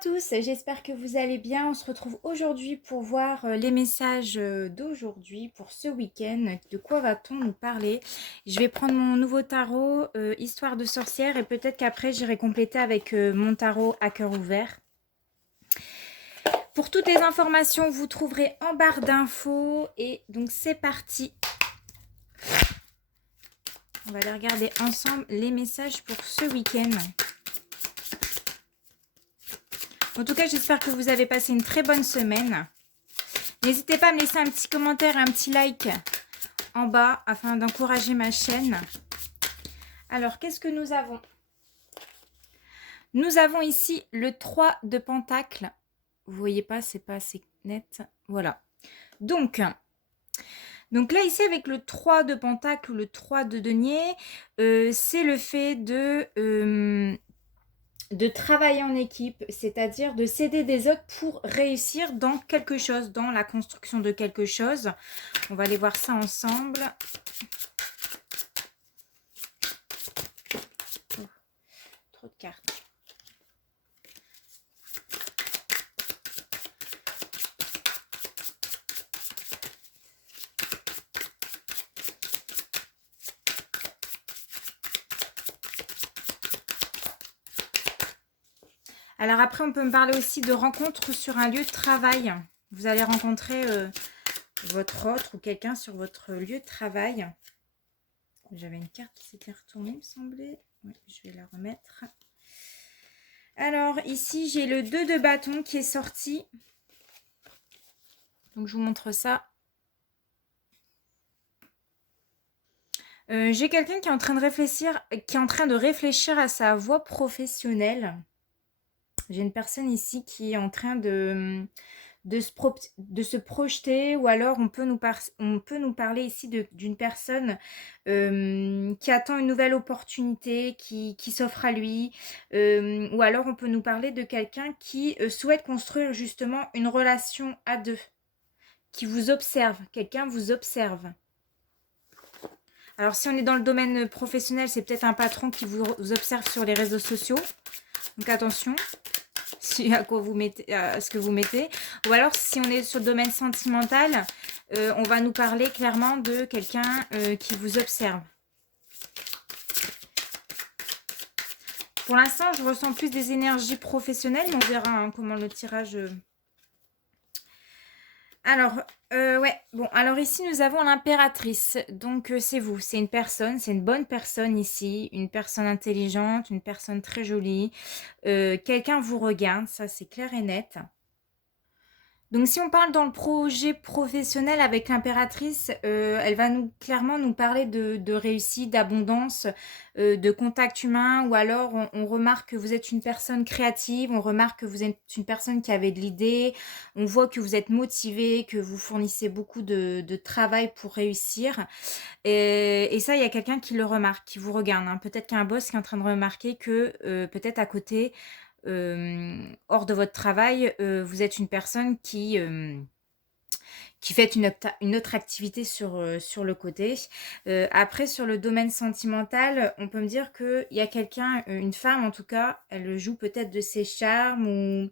tous, j'espère que vous allez bien. On se retrouve aujourd'hui pour voir les messages d'aujourd'hui pour ce week-end. De quoi va-t-on nous parler? Je vais prendre mon nouveau tarot, Histoire de sorcière, et peut-être qu'après j'irai compléter avec mon tarot à cœur ouvert. Pour toutes les informations, vous trouverez en barre d'infos. Et donc c'est parti. On va aller regarder ensemble les messages pour ce week-end. En tout cas, j'espère que vous avez passé une très bonne semaine. N'hésitez pas à me laisser un petit commentaire, un petit like en bas afin d'encourager ma chaîne. Alors, qu'est-ce que nous avons? Nous avons ici le 3 de Pentacle. Vous voyez pas, c'est pas assez net. Voilà. Donc là, ici, avec le 3 de Pentacle ou le 3 de Denier, c'est le fait de travailler en équipe, c'est-à-dire de s'aider des autres pour réussir dans quelque chose, dans la construction de quelque chose. On va aller voir ça ensemble. Oh, trop de cartes. Alors après, on peut me parler aussi de rencontres sur un lieu de travail. Vous allez rencontrer votre autre ou quelqu'un sur votre lieu de travail. J'avais une carte qui s'était retournée, il me semblait. Oui, je vais la remettre. Alors ici, j'ai le 2 de bâton qui est sorti. Donc je vous montre ça. J'ai quelqu'un qui est en train de réfléchir à sa voie professionnelle. J'ai une personne ici qui est en train de se projeter, ou alors on peut nous parler ici d'une personne qui attend une nouvelle opportunité, qui s'offre à lui, ou alors on peut nous parler de quelqu'un qui souhaite construire justement une relation à deux, qui vous observe, quelqu'un vous observe. Alors si on est dans le domaine professionnel, c'est peut-être un patron qui vous observe sur les réseaux sociaux, donc attention à quoi vous mettez, à ce que vous mettez. Ou alors si on est sur le domaine sentimental, on va nous parler clairement de quelqu'un qui vous observe. Pour l'instant, je ressens plus des énergies professionnelles, mais on verra hein, comment le tirage... Alors, ouais, bon, alors ici, nous avons l'impératrice. Donc, c'est vous, c'est une personne, c'est une bonne personne ici, une personne intelligente, une personne très jolie. Quelqu'un vous regarde, ça, c'est clair et net. Donc, si on parle dans le projet professionnel avec l'impératrice, elle va clairement nous parler de réussite, d'abondance, de contact humain, ou alors on remarque que vous êtes une personne créative, on remarque que vous êtes une personne qui avait de l'idée, on voit que vous êtes motivé, que vous fournissez beaucoup de travail pour réussir. Et ça, il y a quelqu'un qui le remarque, qui vous regarde, hein. Peut-être qu'il y a un boss qui est en train de remarquer que peut-être à côté... hors de votre travail, vous êtes une personne qui fait une autre activité sur le côté. Après, sur le domaine sentimental, on peut me dire qu'il y a quelqu'un, une femme en tout cas, elle joue peut-être de ses charmes,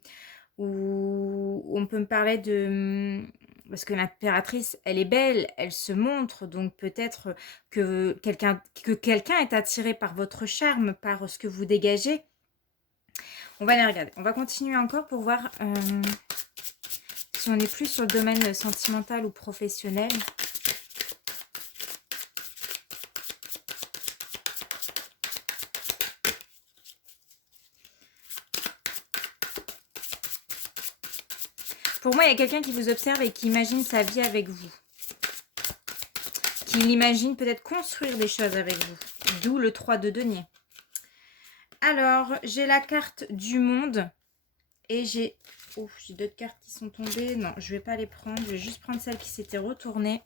ou on peut me parler de... Parce que l'impératrice, elle est belle, elle se montre, donc peut-être que quelqu'un est attiré par votre charme, par ce que vous dégagez. On va les regarder. On va continuer encore pour voir si on est plus sur le domaine sentimental ou professionnel. Pour moi, il y a quelqu'un qui vous observe et qui imagine sa vie avec vous. Qui imagine peut-être construire des choses avec vous. D'où le 3 de denier. Alors, j'ai la carte du monde. Et j'ai... Oh, j'ai d'autres cartes qui sont tombées. Non, je ne vais pas les prendre. Je vais juste prendre celle qui s'était retournée.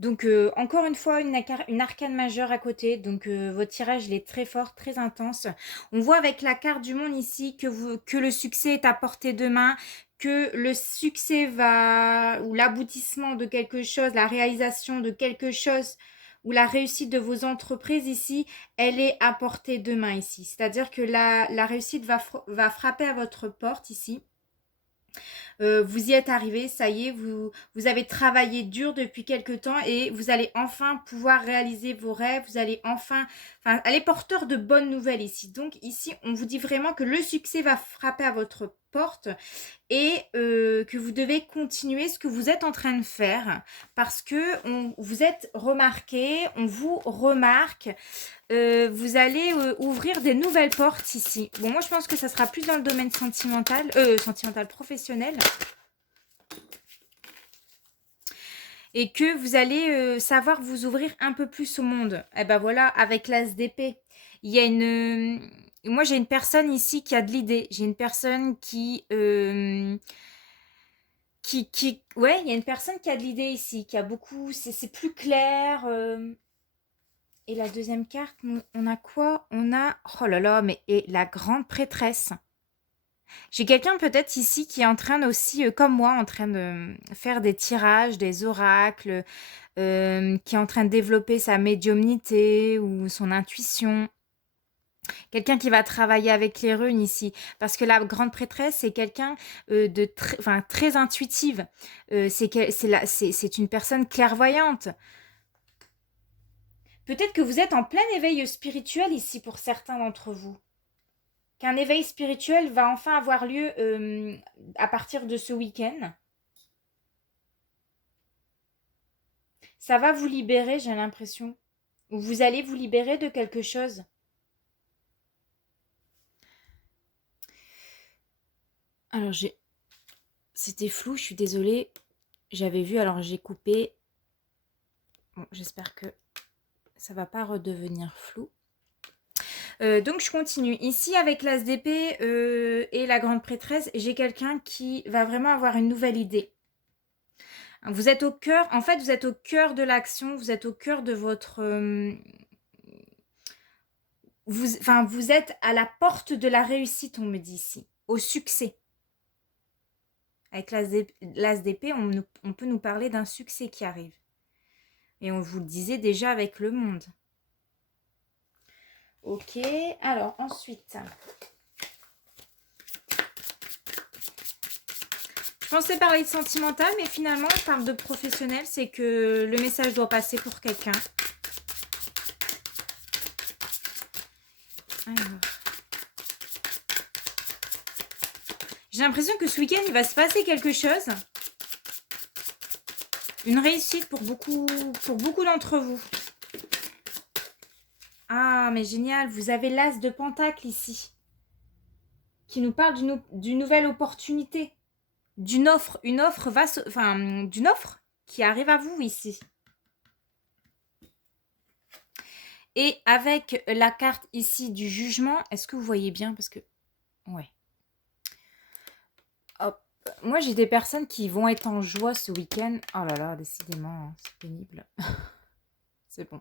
Donc, encore une fois, une arcane majeure à côté. Donc, votre tirage, il est très fort, très intense. On voit avec la carte du monde ici que le succès est à portée de main, que le succès ou l'aboutissement de quelque chose, la réalisation de quelque chose ou la réussite de vos entreprises ici, elle est à portée de main ici. C'est-à-dire que la réussite va frapper à votre porte ici. Vous y êtes arrivé, ça y est, vous avez travaillé dur depuis quelque temps et vous allez enfin pouvoir réaliser vos rêves, vous allez enfin, elle est porteur de bonnes nouvelles ici. Donc ici, on vous dit vraiment que le succès va frapper à votre porte et que vous devez continuer ce que vous êtes en train de faire parce que vous êtes remarqué, on vous remarque. Vous allez ouvrir des nouvelles portes ici. Bon, moi je pense que ça sera plus dans le domaine sentimental professionnel. Et que vous allez savoir vous ouvrir un peu plus au monde. Et ben voilà, avec l'as d'épée, il y a moi j'ai une personne ici qui a de l'idée. J'ai une personne ouais, il y a une personne qui a de l'idée ici, qui a beaucoup, c'est plus clair. Et la deuxième carte, on a quoi? On a, oh là là, mais et la grande prêtresse. J'ai quelqu'un peut-être ici qui est en train aussi, comme moi, en train de faire des tirages, des oracles, qui est en train de développer sa médiumnité ou son intuition. Quelqu'un qui va travailler avec les runes ici. Parce que la grande prêtresse, c'est quelqu'un de très intuitive. C'est une personne clairvoyante. Peut-être que vous êtes en plein éveil spirituel ici pour certains d'entre vous. Qu'un éveil spirituel va enfin avoir lieu à partir de ce week-end. Ça va vous libérer, j'ai l'impression. Ou vous allez vous libérer de quelque chose. Alors, c'était flou, je suis désolée. J'avais vu, alors j'ai coupé. Bon, j'espère que ça va pas redevenir flou. Donc je continue. Ici avec l'as d'épée et la grande prêtresse, j'ai quelqu'un qui va vraiment avoir une nouvelle idée. Vous êtes au cœur, en fait vous êtes au cœur de l'action, vous êtes au cœur de votre... vous êtes à la porte de la réussite, on me dit ici, au succès. Avec l'as d'épée, on peut nous parler d'un succès qui arrive. Et on vous le disait déjà avec le monde. Ok, alors ensuite... Je pensais parler de sentimental, mais finalement, on parle de professionnel. C'est que le message doit passer pour quelqu'un. Alors. J'ai l'impression que ce week-end, il va se passer quelque chose. Une réussite pour beaucoup d'entre vous. Ah, mais génial. Vous avez l'as de Pentacle ici. Qui nous parle d'une nouvelle opportunité. D'une offre. D'une offre qui arrive à vous ici. Et avec la carte ici du jugement, est-ce que vous voyez bien? Parce que, ouais. Hop. Moi, j'ai des personnes qui vont être en joie ce week-end. Oh là là, décidément, hein, c'est pénible. C'est bon.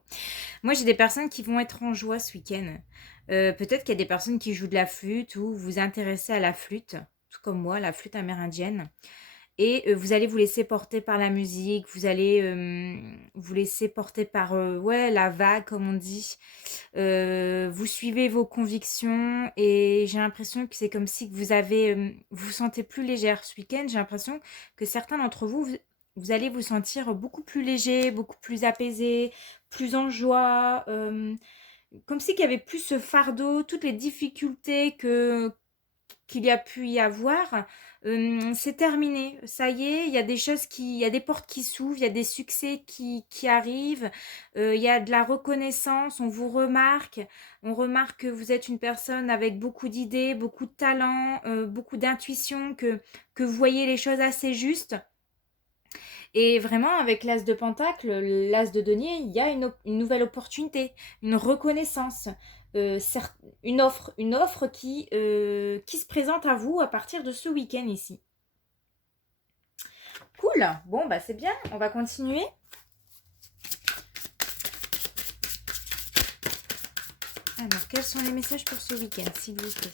Moi, j'ai des personnes qui vont être en joie ce week-end. Peut-être qu'il y a des personnes qui jouent de la flûte ou vous vous intéressez à la flûte, tout comme moi, la flûte amérindienne. Et vous allez vous laisser porter par la musique, vous allez vous laisser porter par ouais, la vague, comme on dit. Vous suivez vos convictions et j'ai l'impression que c'est comme si que vous vous sentez plus légère ce week-end. J'ai l'impression que certains d'entre vous allez vous sentir beaucoup plus léger, beaucoup plus apaisé, plus en joie. Comme si qu'il y avait plus ce fardeau, toutes les difficultés qu'il y a pu y avoir, c'est terminé. Ça y est, il y a des choses il y a des portes qui s'ouvrent, il y a des succès qui arrivent, il y a de la reconnaissance, on remarque que vous êtes une personne avec beaucoup d'idées, beaucoup de talent, beaucoup d'intuition, que vous voyez les choses assez justes. Et vraiment, avec l'as de Pentacle, l'as de denier, il y a une nouvelle opportunité, une reconnaissance, une offre qui se présente à vous à partir de ce week-end ici. Cool. Bon, bah c'est bien. On va continuer. Alors, quels sont les messages pour ce week-end, s'il vous plaît?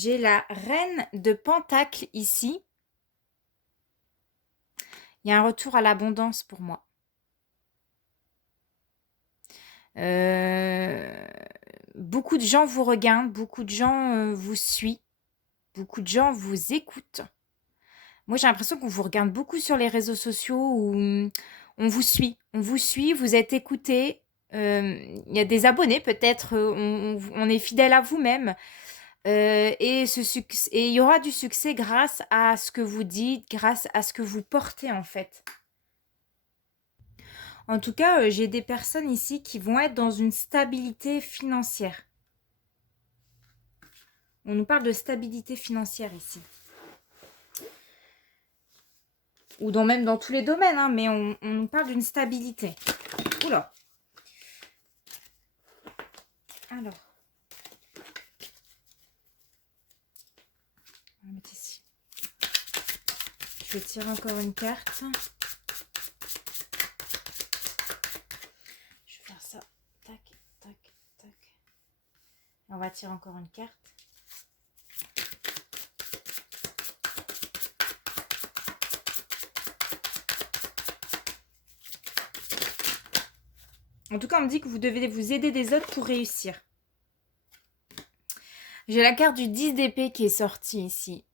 J'ai la reine de Pentacle ici. Il y a un retour à l'abondance pour moi. Beaucoup de gens vous regardent, beaucoup de gens vous suivent, beaucoup de gens vous écoutent. Moi, j'ai l'impression qu'on vous regarde beaucoup sur les réseaux sociaux où on vous suit, vous êtes écoutés. Il y a des abonnés peut-être, on est fidèle à vous-même. Et il y aura du succès grâce à ce que vous dites, grâce à ce que vous portez en fait. En tout cas, j'ai des personnes ici qui vont être dans une stabilité financière. On nous parle de stabilité financière ici. Ou même dans tous les domaines, hein, mais on nous parle d'une stabilité. Oula. Alors. On va mettre ici. Je vais tirer encore une carte. Je vais faire ça. Tac, tac, tac. On va tirer encore une carte. En tout cas, on me dit que vous devez vous aider des autres pour réussir. J'ai la carte du 10 d'épée qui est sortie ici.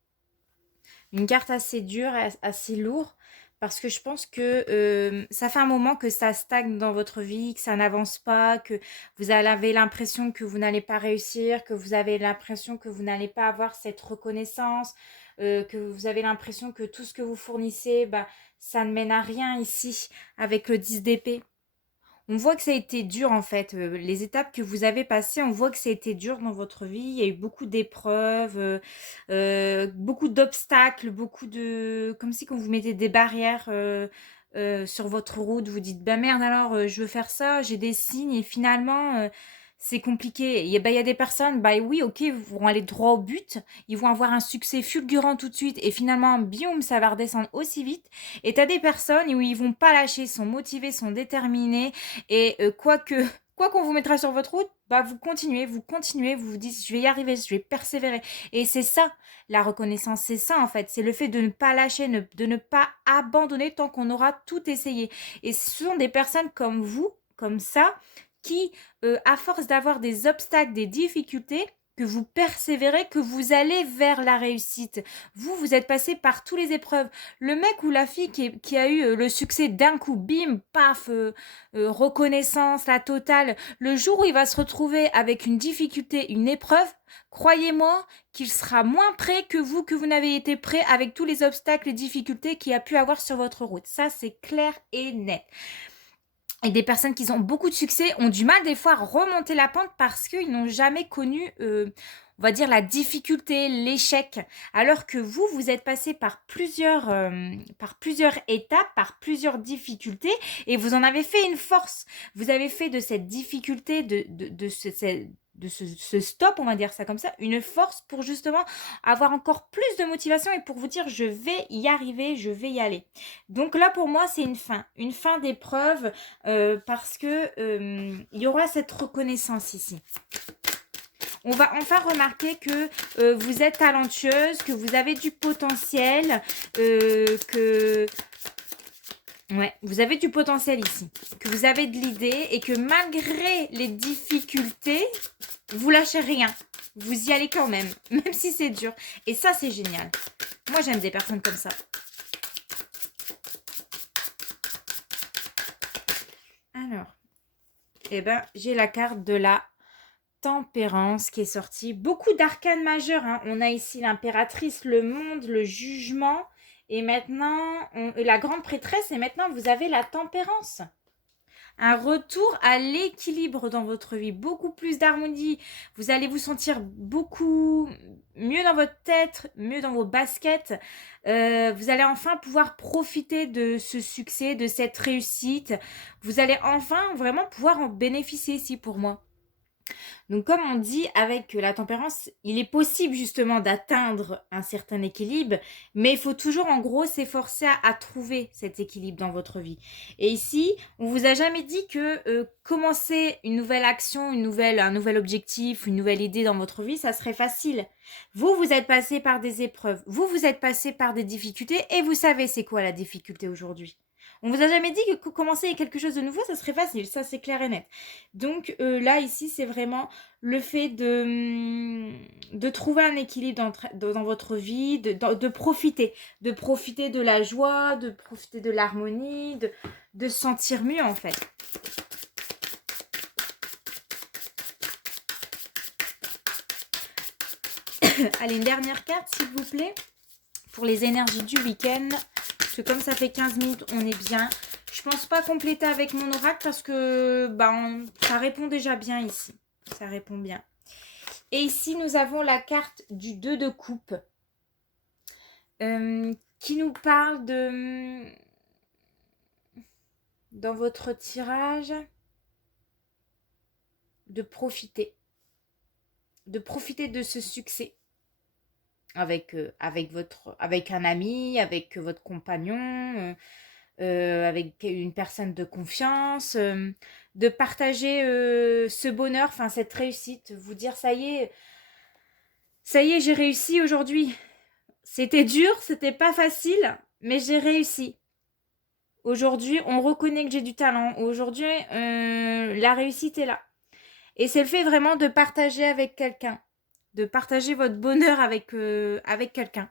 Une carte assez dure, assez lourde. Parce que je pense que ça fait un moment que ça stagne dans votre vie, que ça n'avance pas, que vous avez l'impression que vous n'allez pas réussir, que vous avez l'impression que vous n'allez pas avoir cette reconnaissance, que vous avez l'impression que tout ce que vous fournissez, bah, ça ne mène à rien ici avec le 10 d'épée. On voit que ça a été dur en fait. Les étapes que vous avez passées, on voit que ça a été dur dans votre vie. Il y a eu beaucoup d'épreuves, beaucoup d'obstacles, beaucoup de... Comme si quand vous mettez des barrières sur votre route, vous dites, bah merde alors, je veux faire ça, j'ai des signes et finalement, c'est compliqué. Il y a des personnes, bah oui, ok, vont aller droit au but, ils vont avoir un succès fulgurant tout de suite et finalement, bioum, ça va redescendre aussi vite. Et t'as des personnes où ils vont pas lâcher, sont motivés, sont déterminés et quoi qu'on vous mettra sur votre route, bah vous continuez, vous vous dites je vais y arriver, je vais persévérer. Et c'est ça, la reconnaissance, c'est ça en fait, c'est le fait de ne pas lâcher, de ne pas abandonner tant qu'on aura tout essayé. Et ce sont des personnes comme vous, comme ça, qui, à force d'avoir des obstacles, des difficultés, que vous persévérez, que vous allez vers la réussite. Vous êtes passé par toutes les épreuves. Le mec ou la fille qui a eu le succès d'un coup, bim, paf, reconnaissance, la totale. Le jour où il va se retrouver avec une difficulté, une épreuve, croyez-moi qu'il sera moins prêt que vous n'avez été prêt avec tous les obstacles et difficultés qu'il a pu avoir sur votre route. Ça, c'est clair et net. Et des personnes qui ont beaucoup de succès ont du mal des fois à remonter la pente parce qu'ils n'ont jamais connu, on va dire, la difficulté, l'échec. Alors que vous êtes passé par plusieurs étapes, par plusieurs difficultés et vous en avez fait une force. Vous avez fait de cette difficulté, de ce stop, on va dire ça comme ça, une force pour justement avoir encore plus de motivation et pour vous dire je vais y arriver, je vais y aller. Donc là pour moi c'est une fin d'épreuve parce que il y aura cette reconnaissance ici. On va enfin remarquer que vous êtes talentueuse, que vous avez du potentiel, que... Ouais, vous avez du potentiel ici, que vous avez de l'idée et que malgré les difficultés, vous lâchez rien. Vous y allez quand même, même si c'est dur. Et ça, c'est génial. Moi, j'aime des personnes comme ça. Alors, eh ben, j'ai la carte de la tempérance qui est sortie. Beaucoup d'arcanes majeurs. Hein. On a ici l'impératrice, le monde, le jugement. Et maintenant, la grande prêtresse. Et maintenant, vous avez la tempérance. Un retour à l'équilibre dans votre vie. Beaucoup plus d'harmonie. Vous allez vous sentir beaucoup mieux dans votre tête, mieux dans vos baskets. Vous allez enfin pouvoir profiter de ce succès, de cette réussite. Vous allez enfin vraiment pouvoir en bénéficier ici pour moi. Donc comme on dit, avec la tempérance, il est possible justement d'atteindre un certain équilibre, mais il faut toujours en gros s'efforcer à trouver cet équilibre dans votre vie. Et ici, on vous a jamais dit que commencer une nouvelle action, un nouvel objectif, une nouvelle idée dans votre vie, ça serait facile. Vous, vous êtes passé par des épreuves, vous êtes passé par des difficultés et vous savez c'est quoi la difficulté aujourd'hui. On vous a jamais dit que commencer quelque chose de nouveau, ça serait facile, ça c'est clair et net. Donc là, ici, c'est vraiment le fait de trouver un équilibre dans votre vie, de profiter de la joie, de profiter de l'harmonie, de se sentir mieux en fait. Allez, une dernière carte s'il vous plaît, pour les énergies du week-end, parce que comme ça fait 15 minutes, on est bien. Je pense pas compléter avec mon oracle parce que ça répond déjà bien ici. Ça répond bien. Et ici, nous avons la carte du 2 de coupe qui nous parle dans votre tirage, de profiter de ce succès avec un ami, avec votre compagnon, avec une personne de confiance, de partager ce bonheur, enfin cette réussite, vous dire ça y est, j'ai réussi aujourd'hui. C'était dur, c'était pas facile, mais j'ai réussi. Aujourd'hui, on reconnaît que j'ai du talent. Aujourd'hui, la réussite est là. Et c'est le fait vraiment de partager avec quelqu'un, de partager votre bonheur avec quelqu'un.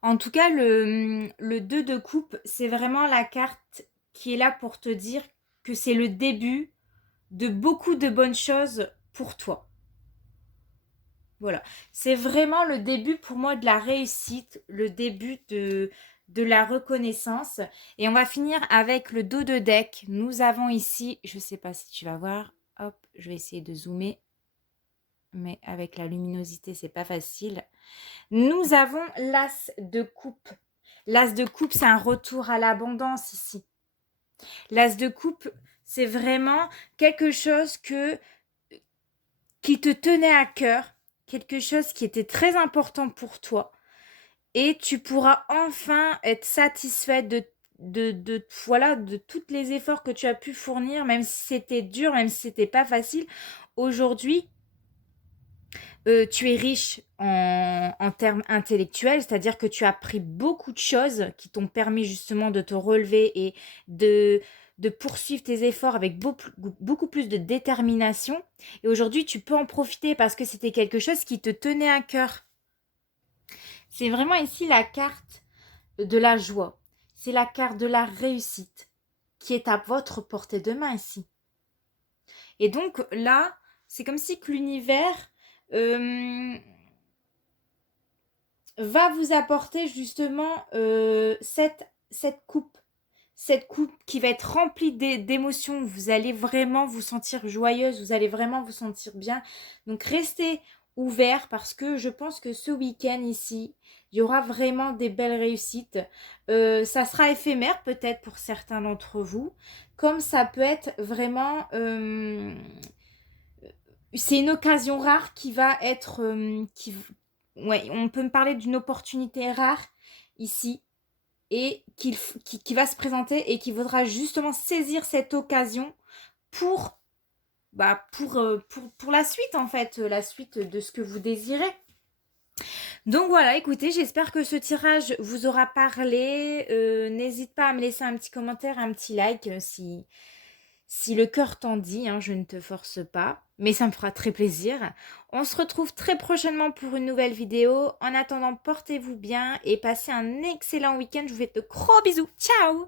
En tout cas, le 2 de coupe, c'est vraiment la carte qui est là pour te dire que c'est le début de beaucoup de bonnes choses pour toi. Voilà. C'est vraiment le début pour moi de la réussite, le début de la reconnaissance. Et on va finir avec le dos de deck. Nous avons ici, je ne sais pas si tu vas voir, hop, je vais essayer de zoomer. Mais avec la luminosité, c'est pas facile. Nous avons l'as de coupe. L'as de coupe, c'est un retour à l'abondance ici. L'as de coupe, c'est vraiment quelque chose qui te tenait à cœur, quelque chose qui était très important pour toi. Et tu pourras enfin être satisfaite de tous les efforts que tu as pu fournir, même si c'était dur, même si c'était pas facile. Aujourd'hui, tu es riche en termes intellectuels, c'est-à-dire que tu as appris beaucoup de choses qui t'ont permis justement de te relever et de poursuivre tes efforts avec beaucoup plus de détermination. Et aujourd'hui, tu peux en profiter parce que c'était quelque chose qui te tenait à cœur. C'est vraiment ici la carte de la joie. C'est la carte de la réussite qui est à votre portée de main ici. Et donc là, c'est comme si que l'univers va vous apporter justement cette coupe qui va être remplie d'émotions. Vous allez vraiment vous sentir joyeuse, vous allez vraiment vous sentir bien. Donc restez ouvert parce que je pense que ce week-end ici, il y aura vraiment des belles réussites. Ça sera éphémère peut-être pour certains d'entre vous, comme ça peut être vraiment... c'est une occasion rare qui va être... ouais, on peut me parler d'une opportunité rare ici et qui va se présenter et qu'il faudra justement saisir cette occasion pour, pour la suite en fait, la suite de ce que vous désirez. Donc voilà, écoutez, j'espère que ce tirage vous aura parlé. N'hésite pas à me laisser un petit commentaire, un petit like si le cœur t'en dit, hein, je ne te force pas, mais ça me fera très plaisir. On se retrouve très prochainement pour une nouvelle vidéo. En attendant, portez-vous bien et passez un excellent week-end. Je vous fais de gros bisous. Ciao!